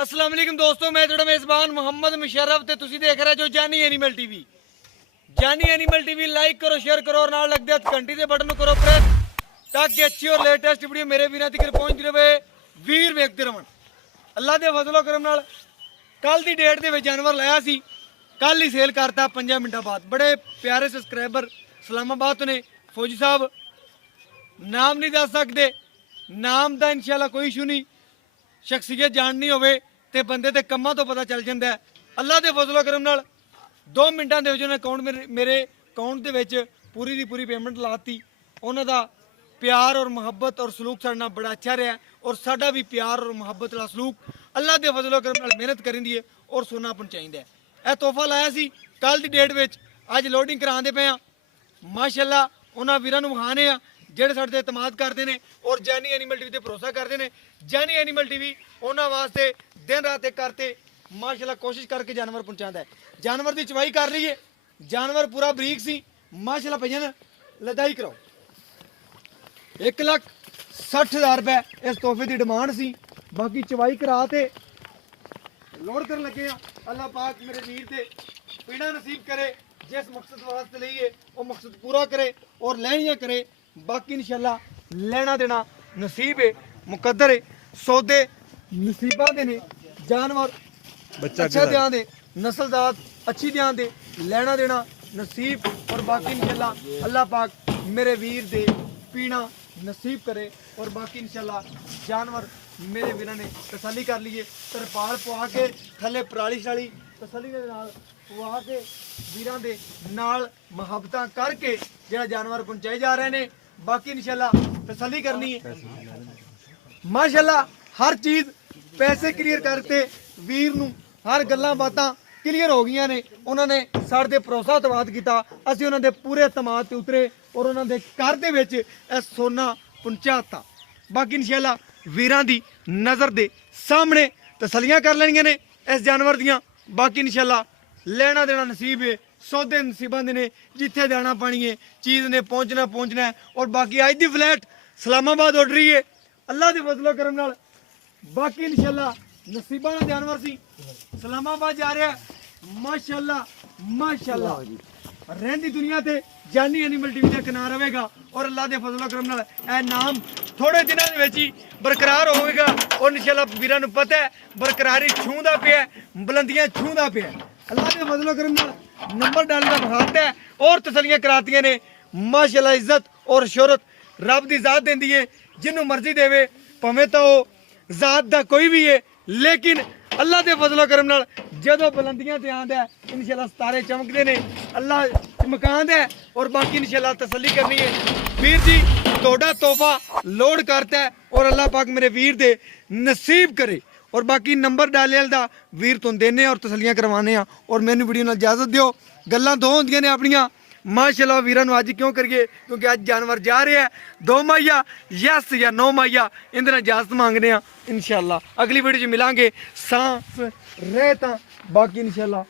अस्सलाम वालेकुम दोस्तों, मैं थोड़ा मेज़बान मोहम्मद मुशर्रफ ते तुसी देख रहे जो जानी एनिमल टीवी। जानी एनिमल टीवी लाइक करो, शेयर करो और नाल लग दे घंटी दे बटन करो प्रेस ताकि अच्छी और लेटेस्ट वीडियो मेरे बिना तक पहुंचती रहे। वीर वेखते रहन अल्लाह दे फजलो करम नाल। कल दी डेट दे विच जानवर लाया सी, कल ही सेल करता 5 मिनटां बाद। बड़े प्यारे सब्सक्राइबर इस्लामाबाद तो ने फौजी साहब, नाम नहीं दस सकते, नाम का इंशाल्लाह कोई इशू नहीं, शख्सियत जाननी होवे ते बंदे ते कम्मां तो पता चल जाता है। अल्लाह के फजलो करम नाल 2 मिनटां दे विच उन्हें अकाउंट मेरे अकाउंट दे विच पूरी दी पूरी पेमेंट लाती। उन्हां दा प्यार और मुहब्बत और सलूक साडे नाल बड़ा अच्छा रहा और साडा भी प्यार और मुहब्बत वाला सलूक अल्लाह के फजलो करम नाल मेहनत करिंदी है और सोना पहुंचाइंदा है। यह तोहफा लाया सी कल दी डेट विच, अज लोडिंग करांदे पे आ। माशाअल्लाह उन्हां वीरां नूं विखाने आ ਜਿਹੜੇ ਸਾਡੇ ਤੇ ਇਤਮਾਦ ਕਰਦੇ ਨੇ और जानी एनिमल टीवी ਤੇ ਭਰੋਸਾ ਕਰਦੇ ਨੇ। जानी एनिमल टीवी ਉਹਨਾਂ ਵਾਸਤੇ दिन रात एक करते माशाअल्लाह कोशिश करके जानवर पहुंचाता है। जानवर की चवाई कर लीए, जानवर पूरा बरीक सी माशाअल्लाह। भैया लदाई कराओ 1,60,000 रुपए इस तोहफे की डिमांड सी। बाकी चवाई करा ते लोड कर लगे हैं। अल्लाह पाक मेरे वीर से पीड़ा नसीब करे, जिस मकसद वास्ते लईए वो मकसद पूरा करे और लैनियां करे। बाकी इंशाल्लाह लेना देना नसीब है, मुकद्दर है, सौदे नसीबा दे ने। जानवर अच्छा ध्यान दे, नस्लदार अच्छी ध्यान दे, लेना देना नसीब। और बाकी इंशाल्लाह अल्लाह पाक मेरे वीर दे पीना नसीब करे। और बाकी इंशाल्लाह जानवर मेरे वीर ने तसल्ली कर लीए, तरपाल पवा के थले पराली शाली तसल्ली दे नाल पवा के वीरां दे नाल मुहब्बतां करके जिहड़ा जानवर पहुंचाए जा रहे हैं। बाकी इंशाल्लाह तसल्ली करनी है। माशाअल्लाह हर चीज़ पैसे क्लीयर करते वीर नूं हर गल्लां बातां क्लीयर हो गई ने। उन्होंने साढ़े ते भरोसा तवाद किया, असीं उन्हां दे पूरे तमाद ते उतरे और उन्हां दे घर दे विच इह सोना पहुंचाता। बाकी इंशाल्लाह वीरां दी नज़र दे सामने तसल्लियां कर लैणियां ने इस जानवर दियां। बाकी इंशाल्लाह लेना देना नसीब है, सौदे नसीबां दे ने, जिथे जाना पानी है चीज़ ने पहुंचना है। और बाकी अज दी फ्लैट इस्लामाबाद उड़ रही है अल्लाह के फजलो करम नाल। बाकी इंशाल्लाह नसीबां दा जानवर सी इस्लामाबाद जा रहा है। माशाअल्लाह माशाअल्लाह रहंदी दुनिया ते जानी एनिमल टीवी का नाम रहेगा और अल्लाह के फजलो करम नाल यह नाम थोड़े दिनों दे विच ही बरकरार होगा। और इंशाल्लाह वीरां नूं पता है बरकरारी छूंदा पिया, बुलंदियां छूंदा पिया। अल्लाह के फजलो करम नाल नंबर डालना बखाता है और तसलियां करातियां ने। माशाअल्लाह इज्जत और शोहरत रब दी जात देंदी है, जिन्हों मर्जी देवे, भावें तो जात दा कोई भी है, लेकिन अल्लाह के फजलो करम नाल जदों बुलंदियां ते आंदा है इंशाल्लाह सितारे चमकदे ने, अल्लाह चमकांदा है। और बाकी इंशाल्लाह तसल्ली करनी है। वीर जी तोड़ा तोहफा लोड करता है और अल्लाह पाक मेरे वीर दे नसीब करे। और बाकी नंबर डाले दा वीर तुम देने और तसलियां करवाने। और मैनू वीडियो नाल इजाजत दिओ, गल्लां दो होंदियां ने अपनियां। माशाअल्लाह वीरां नूं अज क्यों करिए क्योंकि अज जानवर जा रहे हैं 2 माहिया यस या 9 माहिया, इंदे नाल इजाजत मांगने इंशाल्लाह। अगली वीडियो च मिलांगे सांस रहता। बाकी इंशाल्लाह